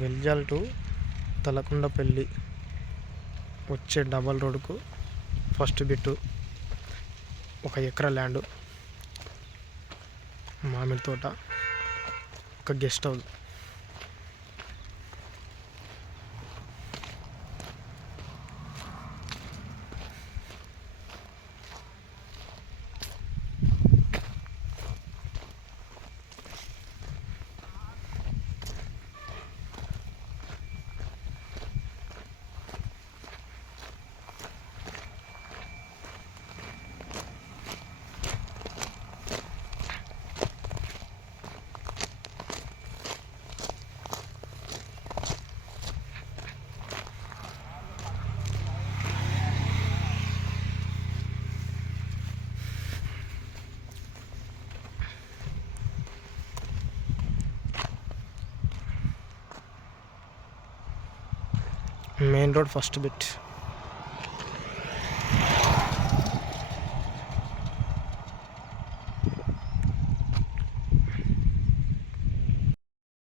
Veljal to Talakondapalli వచ్చే double రోడ్కు first bit ఒక ఎకరా ల్యాండ్. మామిడి తోట ఒక guest house. main road first bit.